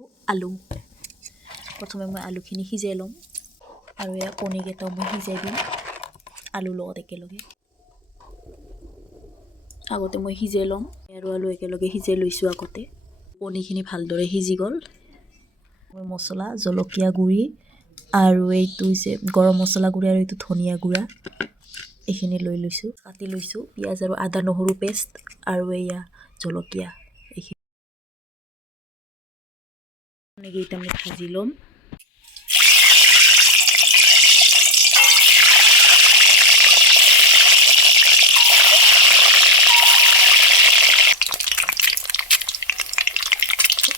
আলু প্ৰথমে মই আলুখিনি সিজাই ল'ম আৰু এয়া কণীকেইটাও মই সিজাই দিম আলুৰ লগত একেলগে আগতে মই সিজাই ল'ম আৰু আলু একেলগে সিজাই লৈছোঁ আগতে কণীখিনি ভালদৰে সিজি গ'ল মই মছলা জলকীয়া গুড়ি আৰু এইটো হৈছে গৰম মছলা গুড়ি আৰু এইটো ধনিয়া গুড়া এইখিনি লৈ লৈছোঁ কাটি লৈছোঁ পিঁয়াজ আৰু আদা নহৰু পেষ্ট আৰু এয়া জলকীয়া এইখিনি এইকেইটা মই ভাজি ল'ম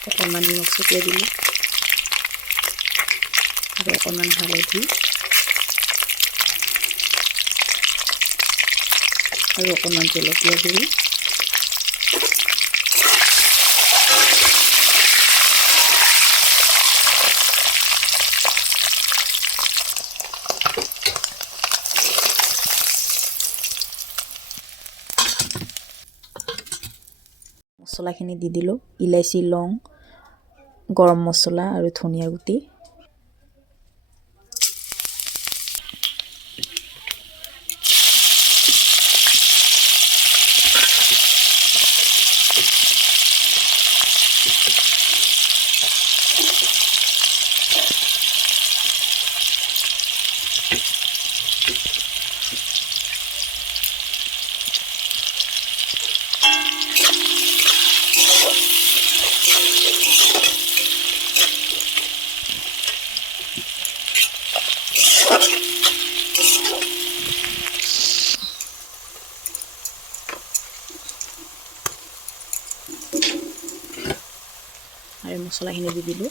অকণমান নিমখ ছটিয়াই দিলোঁ আৰু অকণমান হালধি আৰু অকণমান জলকীয়া গুড়ি মছলাখিনি দি দিলোঁ ইলাইচি লং গৰম মছলা আৰু ধনিয়া গুটি আৰু মছলাখিনি দি দিলোঁ